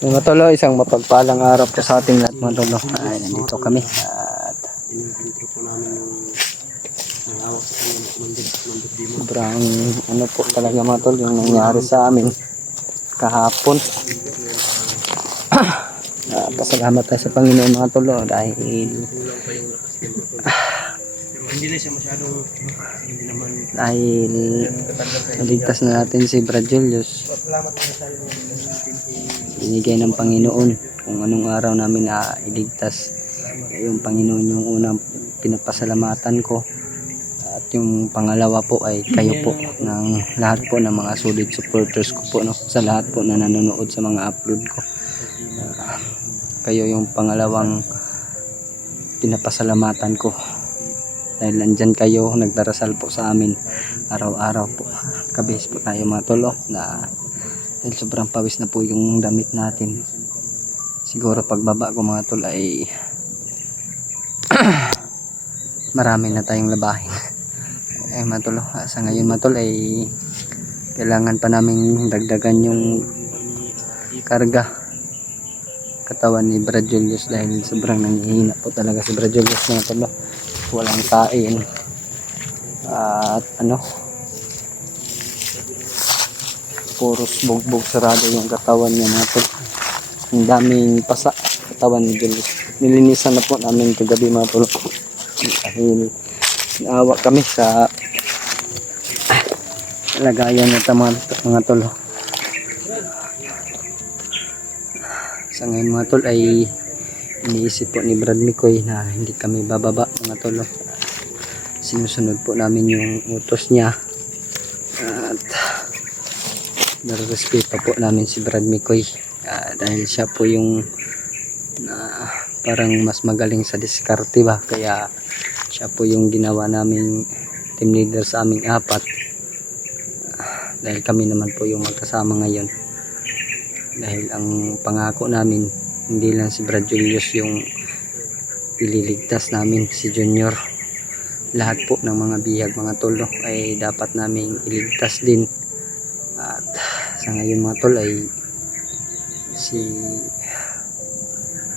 Mga tolo, isang mapagpalang araw po sa ating lahat mga tolo. Ay, nandito kami at sobrang ano po talaga mga tol yung nangyari sa amin kahapon. Pasalamat tayo sa Panginoon mga tolo dahil dahil naligtas na natin si Brad Julius. Binigay ng Panginoon kung anong araw namin na iligtas. Yung Panginoon yung unang pinapasalamatan ko, at yung pangalawa po ay kayo po ng lahat po ng mga solid supporters ko po, no? Sa lahat po na nanonood sa mga upload ko. Kayo yung pangalawang pinapasalamatan ko dahil nandyan kayo, nagdarasal po sa amin araw-araw po. Kabihis po tayo mga tolo na dahil sobrang pawis na po yung damit natin. Siguro pagbaba ko mga tol ay marami na tayong labahin. Eh mga tol, sa ngayon mga tol ay kailangan pa namin dagdagan yung karga katawan ni Brad Julius dahil sobrang nanghihina po talaga si Brad Julius mga tol. Walang kain at puros bugbog sarado yung katawan niya natin. Ang daming pasa katawan ni Julius. Nilinisan na po namin kagabi mga tol dahil naawa kami sa lagayan nito mga tol. Sa ngayon mga tol ay iniisip po ni Brad Mikoy na hindi kami bababa mga tol. Sinusunod po namin yung utos niya at narespeto po namin si Brad Mikoy dahil siya po yung parang mas magaling sa diskarte ba, kaya siya po yung ginawa naming team leader sa aming apat dahil kami naman po yung magkasama ngayon. Dahil ang pangako namin hindi lang si Brad Julius yung ililigtas namin, si Junior, lahat po ng mga bihag mga tolo ay dapat naming iligtas din. At sa ngayon mga tol ay si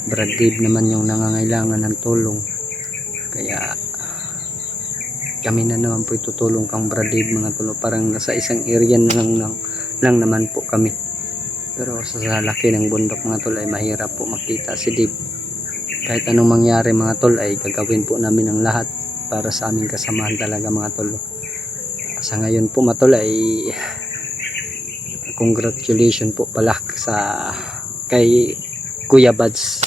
Brad Dave naman yung nangangailangan ng tulong, kaya kami na naman po itutulong kang Brad Dave mga tol. Parang nasa isang area na lang naman po kami, pero sa laki ng bundok mga tol ay mahirap po makita si Dave. Kahit anong mangyari mga tol ay gagawin po namin ang lahat para sa aming kasamahan talaga mga tol. Sa ngayon po mga tol ay congratulations po pala sa kay Kuya Bads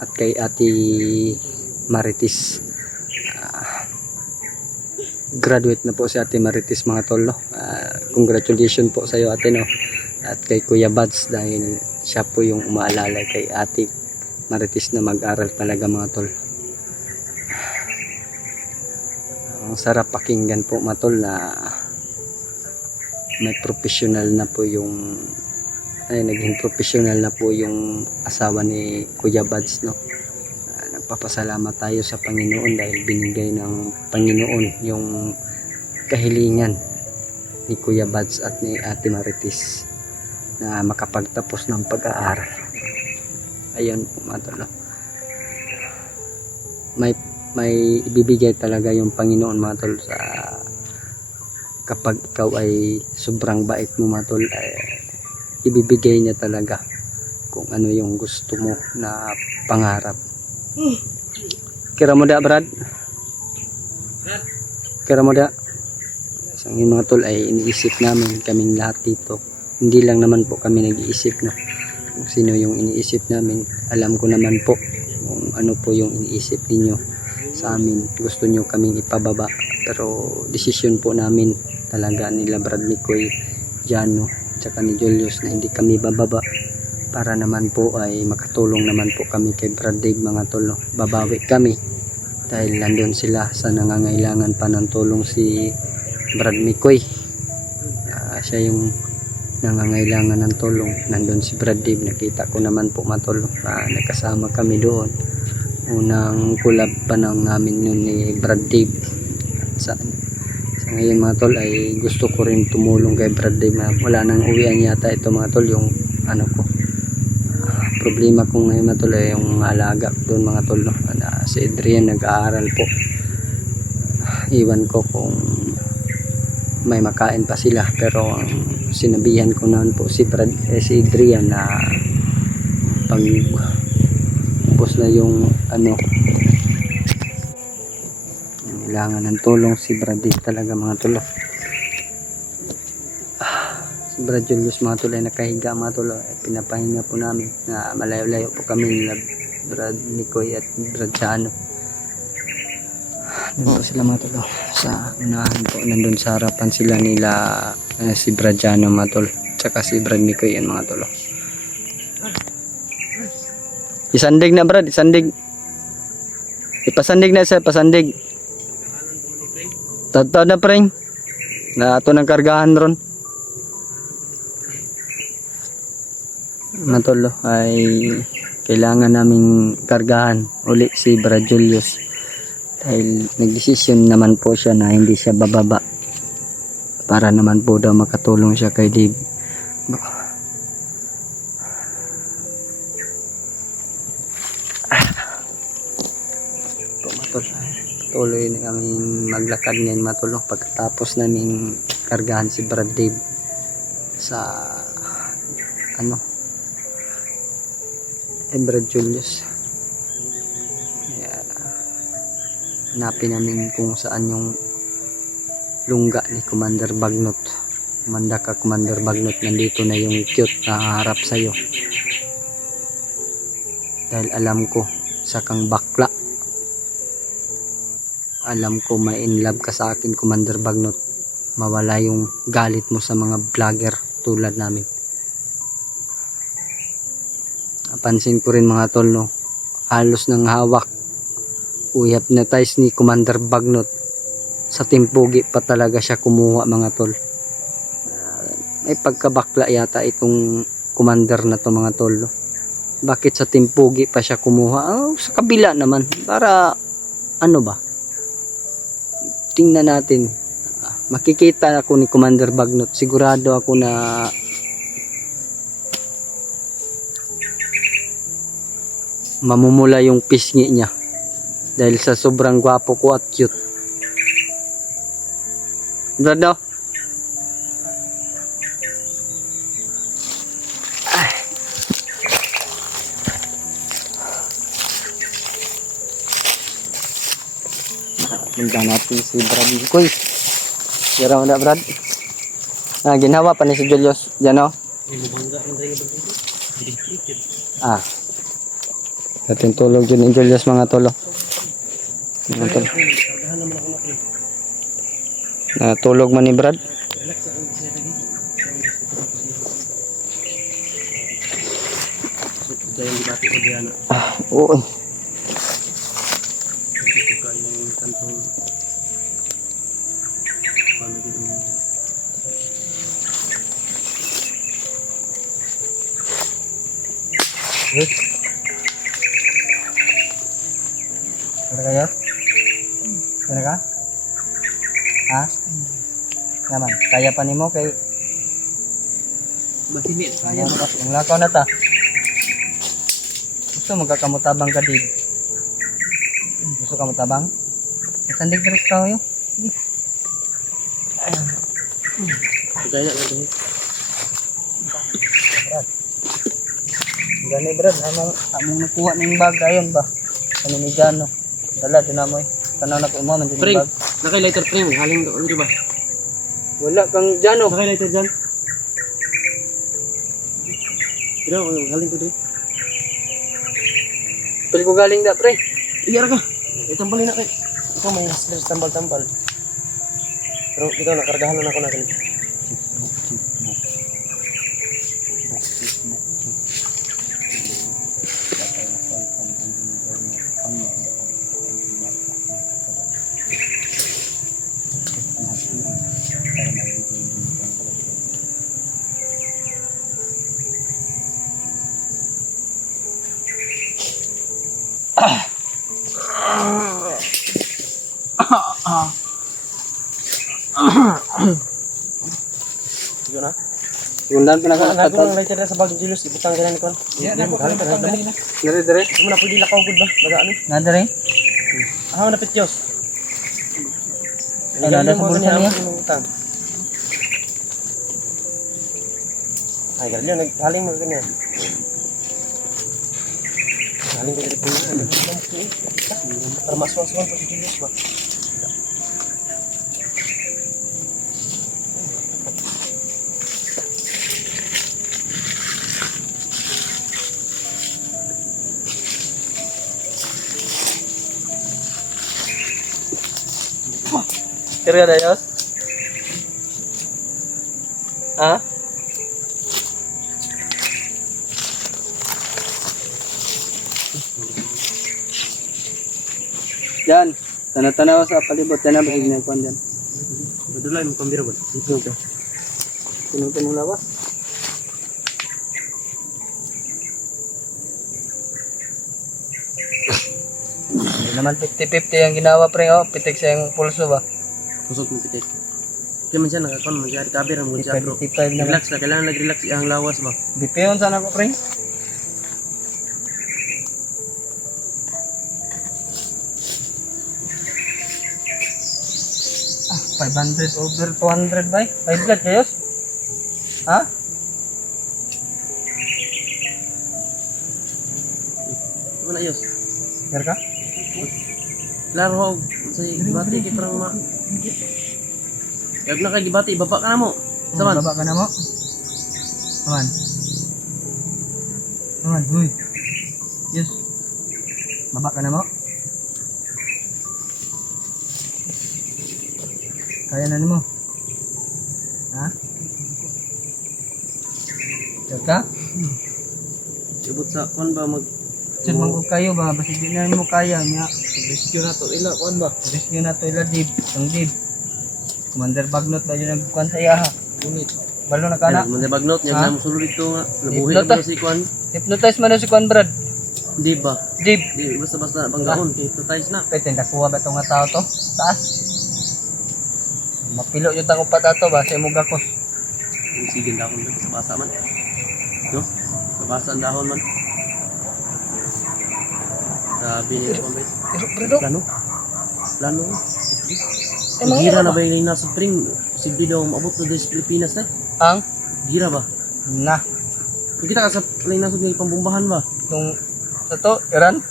at kay Ate Marites. Graduate na po si Ate Marites mga tol, no? Congratulations po sa iyo ate, no? At kay Kuya Bads dahil siya po yung umaalala kay Ate Marites na mag-aral talaga mga tol. Ang sarap pakinggan po mga tol na may professional na po yung naging professional na po yung asawa ni Kuya Bads, no? Nagpapasalamat tayo sa Panginoon dahil binigay ng Panginoon yung kahilingan ni Kuya Bads at ni Ate Marites na makapagtapos ng pag-aaral. Ayun po mga tol, may ibibigay talaga yung Panginoon mga tol sa kapag ikaw ay sobrang bait mo mga tol, ibibigay niya talaga kung ano yung gusto mo na pangarap. Kira mo da Brad? Kira mo da? Sa mga tol ay iniisip namin kaming lahat dito. Hindi lang naman po kami nag-iisip na kung sino yung iniisip namin. Alam ko naman po kung ano po yung iniisip ninyo sa amin. Gusto nyo kaming ipababa, pero desisyon po namin talaga nila Brad Mikoy, Jano, tsaka ni Julius na hindi kami bababa para naman po ay makatulong naman po kami kay Brad Dave mga tol, no? Babawi kami dahil nandun sila sa nangangailangan pa ng tulong si Brad Mikoy. Siya yung nangangailangan ng tulong, nandun si Brad Dave. Nakita ko naman po mga tol, nagkasama kami doon. Unang collab pa ng namin yun ni Brad Dave. Sa ngayon mga tol ay gusto ko rin tumulong kay Brad Dave na wala nang uwian yata ito mga tol, yung ano ko, problema ko ngayon mga tol ay yung alaga ko doon mga tol, no? Si Adrian nag-aaral po. Iwan ko kung may makain pa sila, pero ang sinabihan ko naman po si Adrian na pag ubos na yung kailangan ng tulong si Brady talaga mga tol. Si Brad Julius mga tol ay nakahiga mga tol, pinapahinga po namin na malayo-layo po kami nila Brad Mikoy at Brad Chano. Doon po sila mga tol, sa unahan po, nandun sa harapan sila nila si Brad Chano mga tol, tsaka si Brad Mikoy yan mga tol. Isandig na Brad, isandig. Ipasandig na sa pasandig. Tataw na preng. Na ato ng kargahan ron. Matolo ay kailangan naming kargahan uli si Brad Julius. Dahil nagdesisyon naman po siya na hindi siya bababa. Para naman po daw makatulong siya kay Dave. Tuloy na kami maglakad ngayon matulong pagkatapos namin kargahan si Brad Dave sa Brad Julius. Hanapin namin kung saan yung lungga ni Commander Bagnot. Kumanda ka Commander Bagnot, nandito na yung cute na harap sa'yo. Dahil alam ko sa kang bakla, alam ko may in love ka sa akin Commander Bagnot. Mawala yung galit mo sa mga vlogger tulad namin. Napansin ko rin mga tol, no, halos ng hawak i-hypnotize ni Commander Bagnot. Sa timpugi pa talaga siya kumuha mga tol. May pagkabakla yata itong commander na to mga tol, no? Bakit sa timpugi pa siya kumuha? Sa kabila naman, para ba, tingnan natin. Makikita ako ni Commander Bagnot, sigurado ako na mamumula yung pisngi niya dahil sa sobrang gwapo ko at cute. Brado, punta natin si Brad Mikoy. Yara mo na Brad. Ginawa pa ni si Julius dyan, o. Ating tulog dyan ni Julius mga tolo. Tulog man ni Brad. Oo. Kaya kayo? Kaya ka? Ha? Naman, kaya pa nimo kay masinit kaya yung lakaw na ta. Gusto magkakamutabang ka din. Gusto ka mutabang? Sandig terus kau yo. Kaya na din. Gani Brad, among nakuha ning bag ayon ba? Kani ni Jano. Dala dinamoy. Tanaw na ko mo man din bag. Nakay lighter frame, haling doon di ba? Wala kang Jano. Nakay lighter dyan. Pero haling ko din. Pili ko galing da pre. Iyara ka. Itambalin na kay. Ikaw may stress tambal-tambal. Pero ikaw nakargahan na ako natin. Tundan pa na Ang ka. ako ng lighter na sa bagong Julius, ibutang ka na ni Kon. Yan ako magaling butang ka kanina. Dire. Mo na pwede lakaw gud ba? Baga ano? Nada rin. Aha na pityos. Ay, nada sa bulsa niya. Utang. Ay, galing yun. Haling mo ganyan. Haling ko dito. Para maswang-swang po si Julius ba? Kira na yos? Ha? Yan. Tanaw-tanaw sa palibot yan na basig na kuan diyan. Badulay mo kambira ba? Ito ka. Tunong lawas. Hindi naman 50-50 ang ginawa pre, oh. Pitik siya yung pulso ba? Kusog mo pitik. Kaya man siya nakakon, mag-recover ang muna siya bro. 55 naman. Relax na, kailangan nag-relax ang lawas ba? Bipeon sana ko pre. Ah, 500 over 200 ba? 5 blood kayos? Ha? Ano na yos? Meron ka? Klaro ho, sa gibati kay parang ma... Kaya na kay gibati, baba ka na mo. Saman? Baba ka na mo. Saman. Saman, huy. Yes. Baba ka na mo. Kaya na mo. Ha? Sure ka? Ibot sa kwan ba mag... Sure man ko kayo ba? Basta di na mo kaya niya. Rescue na to, ila kwan ba? Rescue na to ila dib. Ang dib. Commander Bagnot ba yun nagkuhan sa iya ha? Ngunit. Balo na ka na. Mga bagnot, niya Ha? na musulod ito nga. Labuhin Iplot, na ba si kwan? Hypnotize man na si Kwan Brad. Di ba? Dib. Di, basta-basta banggaon, kay hypnotize na. Pwede nakuha ba itong nga tao to? Taas. Mapilo yung tang upat ato ba? Sa imong gakos. Sige, dahon na sa basa man. No? Sa basa ang dahon man. Grabe niya kwan ba? Pero, Plano? Plano? Eh, mga Gira ano na ba yung nasa spring? Sige daw, maabot na din sa Pilipinas na. ang Gira ba? na. Kung kita ka sa lain nasod ng pambumbahan ba? Itong sa to, Iran.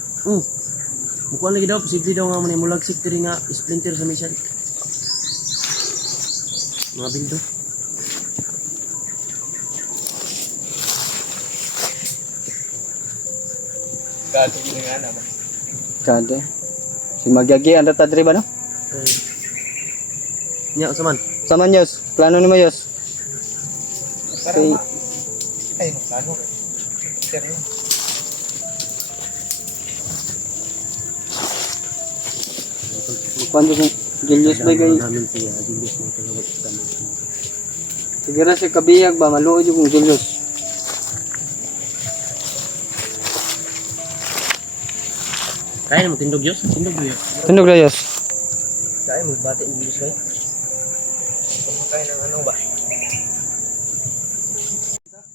Bukuan lagi daw, posible daw nga manimulag sikri nga splinter sa mission. Mga bildo. Kade. Si magyagi ang tatadri ba no? Nya, saman. Sama Yos. Plano ni mo Yos. Okay. Ay, plano. Seryo. Kuan kung Julius ba kay Namin si Julius mo tulawag sa tanong. siguro si kabiyag ba maluod yung Julius. Kaya mo tindog Diyos? Tindog Diyos. Tunog na Yos. Kaya mo bati ng Diyos kayo? Kaya ng ano ba?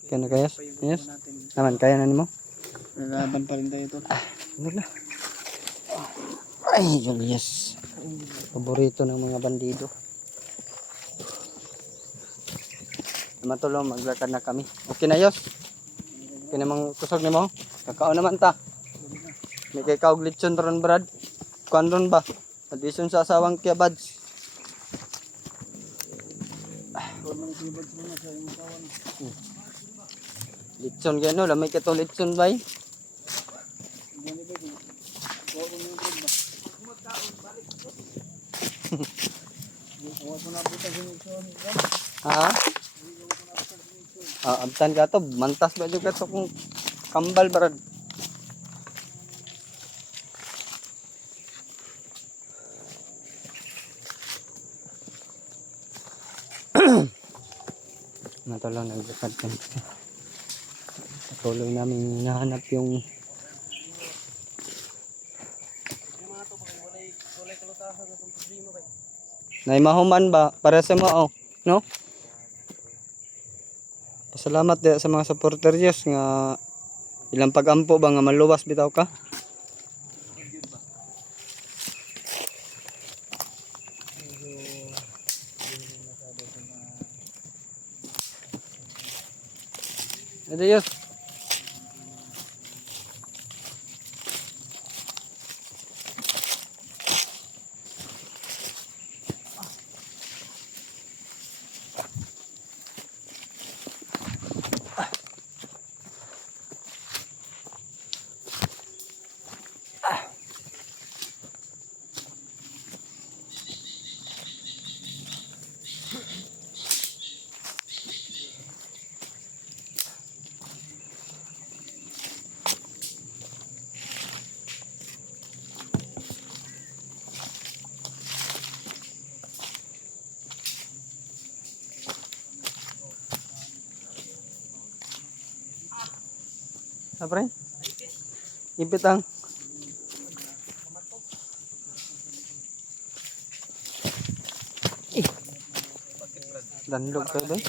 Kaya na kayas? Yes. Naman kaya na nimo? Nalaban pa rin tayo ito. Tunog na. Ay, Julius. Paborito ng mga bandido. Matulong, maglakad na kami. Okay na Yos? Okay namang kusog ni mo? Kakao naman ta. May kay kaog lechon ron Brad. Kuan ron ba? Addition sa asawang kiabads. Lechon gano, lamay ka to lechon bay. Ha? Ah, abtan ka to, mantas ba juga to kung kambal Brad. Natulong naglakad kami. Patuloy namin hinahanap yung naimahuman ba para sa mao, no? Salamat din sa mga supporter Diyos nga ilang pagampo ba nga maluwas bitaw ka. Ito Diyos. Apa rin? Ipit ang. Danlog ka ba?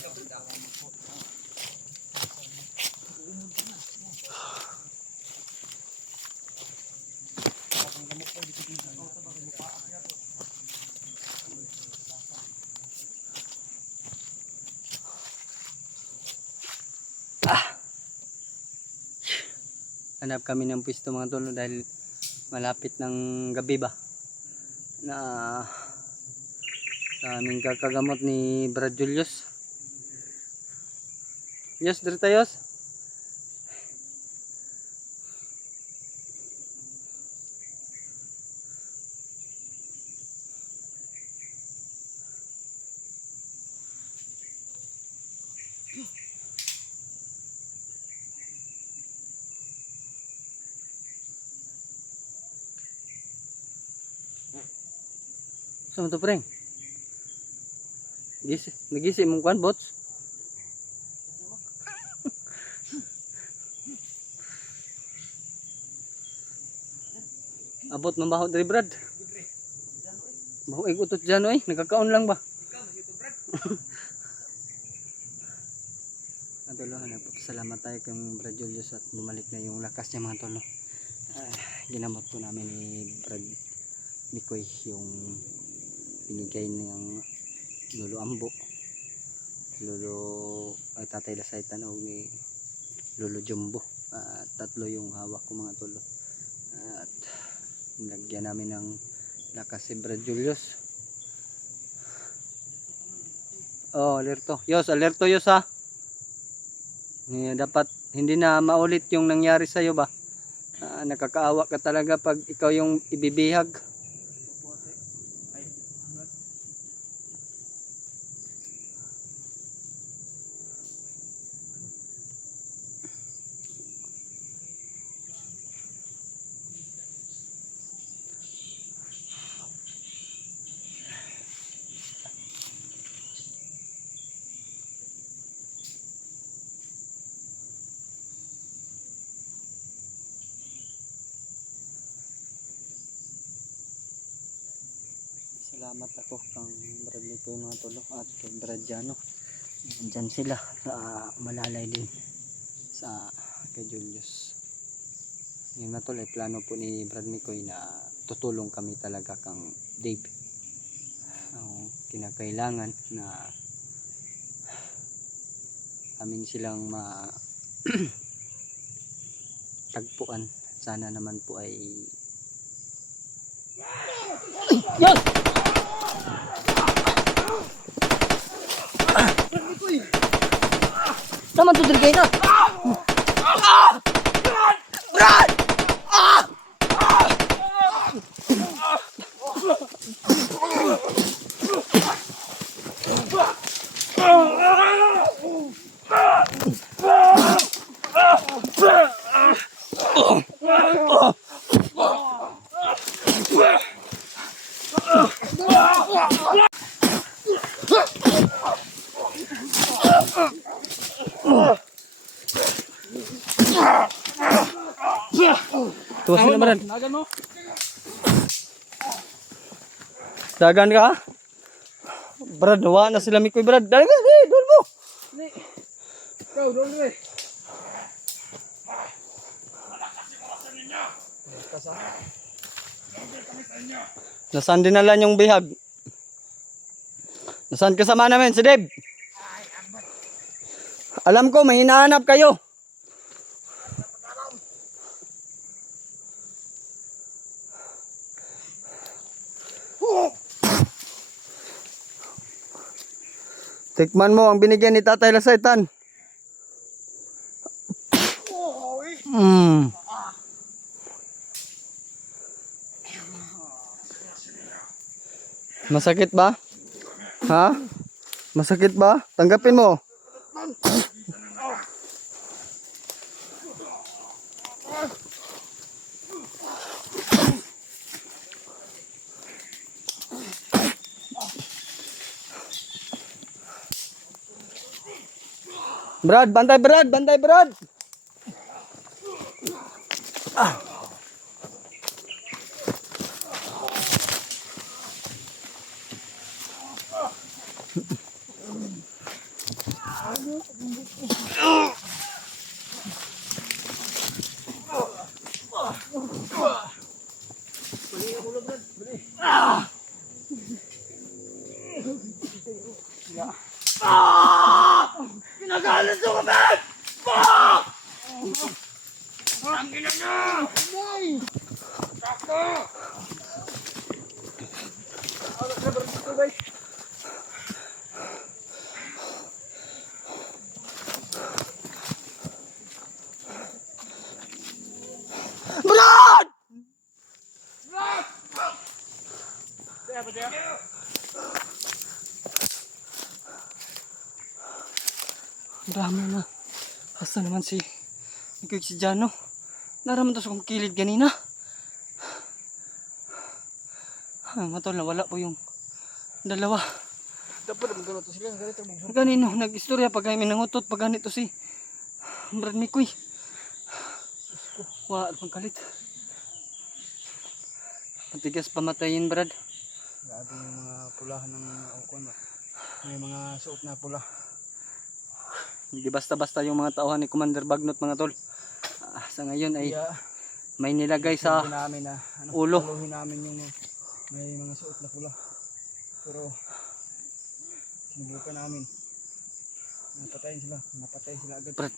Hanap kami ng pwesto mga tol dahil malapit ng gabi ba na sa aming kakagamot ni Brad Julius. Yes, dito tayo. Saan mo to preng? Nagisi mong kwan bots? Abot mambaho diri Brad. Baho ay utot dyan oy, nagkakaon lang ba? Tolo, nagpapasalamat tayo kay Brad Julius at bumalik na yung lakas niya mga tolo. Ginamot po namin ni Brad Mikoy yung binigay ng Lolo Ambo, Lolo Tatay Lasaitan o ni Lolo Jumbo. Tatlo yung hawak ko mga tolo. At nilagyan namin ng lakas si Brad Julius. Oh, alerto. Alerto Yos ha. Dapat hindi na maulit yung nangyari sa iyo ba? Nakakaawa ka talaga pag ikaw yung ibibihag. Salamat ako kang Brad Mikoy mga tolo at kay Brad Jano. Diyan sila sa malalay din sa kay Julius. Yung natol ay plano po ni Brad Mikoy na tutulong kami talaga kang Dave. Ang kinakailangan na amin silang tagpuan. Sana naman po ay Yes! Naman to dirigay na. Brad! Tuwas na Brad. Dagan mo. Dagan ka? Brad, nawa na sila Mikoy Brad. Dagan, doon mo. Ikaw, doon eh. Nasaan dinala yung bihag? Nasaan kasama namin? Si Deb. Alam ko, may hinahanap kayo. Tikman mo ang binigyan ni Tatay Lasaitan. Masakit ba? Ha? Masakit ba? Tanggapin mo. Brad, bantay Brad, bantay Brad. Brad! Dami na. Asa naman si Ikaw si Jano. Naraman to sa kong kilid kanina. Matol na wala po yung dalawa. Dapat naman gano'n to sila. Ganito mo. Ganino, nag-istorya pag kami nangutot pag ganito si Brad Mikoy. Wala pagkalit. Matigas pamatayin Brad. Grabe yung mga pulahan ng ukon ba. May mga suot na pula. Hindi basta-basta yung mga tauhan ni Commander Bagnot mga tol. Sa ngayon ay may nilagay sa namin na ulo. paluhin namin yung may mga suot na pula. Pero sinubukan namin. Napatay sila agad. Brad,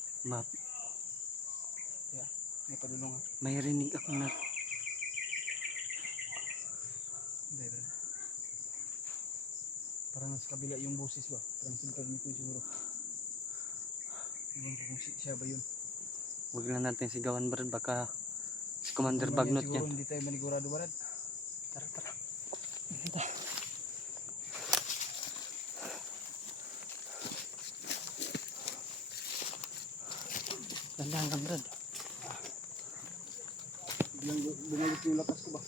May padulong. may rinig ako na Hindi, bro. Parang sa kabila yung boses ba? Parang silpag ni Kuya siguro. Hindi ko kung siya ba yun. Huwag lang natin sigawan Brad, baka si Commander Bagnot siguro yan. hindi tayo manigurado Brad. Tara, tara. Tandaan ka Brad. Biglang bumalik yung lakas ko ba?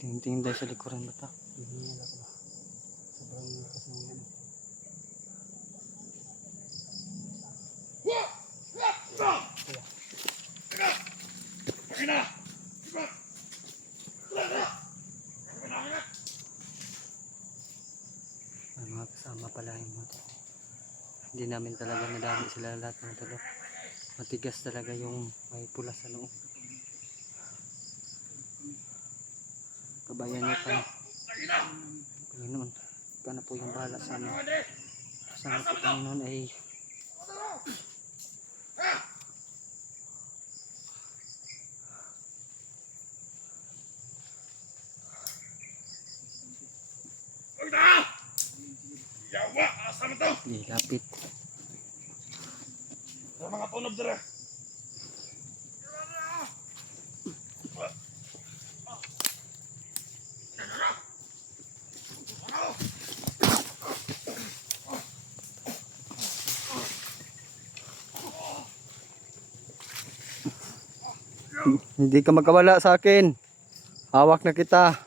Tingin-tingin tayo sa likuran bata. Wala ko ba? Sobrang lakas ng ano. May mga kasama pala yung mga to. Hindi namin talaga nadami sila lahat ng talo. Matigas talaga yung may pula sa loob. Kabayan niya pa. Panginoon, ikaw na po yung bahala sa amin. Sana po Panginoon ay lapit. Mga tunob dira. Hindi ka magkawala sa akin. Hawak na kita.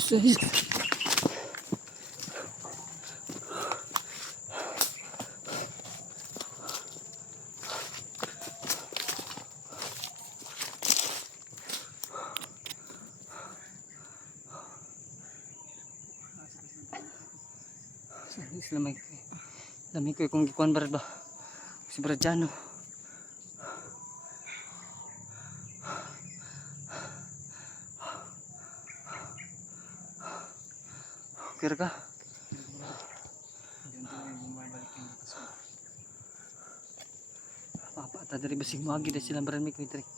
Sus. Lamig ko kung gikuan barad ba. Si Bradiano. Kira ka? Diyan tayo bumabalik yung lakas mo. Papa, tadari basig mo agi na silang barad may kuitrik.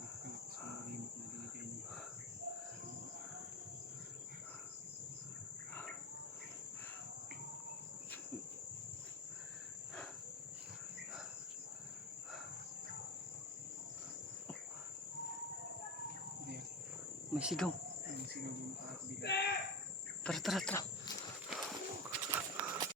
Napakalakas mo limit na dinigay niyo. Diyan. May sigaw. Ang sigaw mo nakakabila. Tara.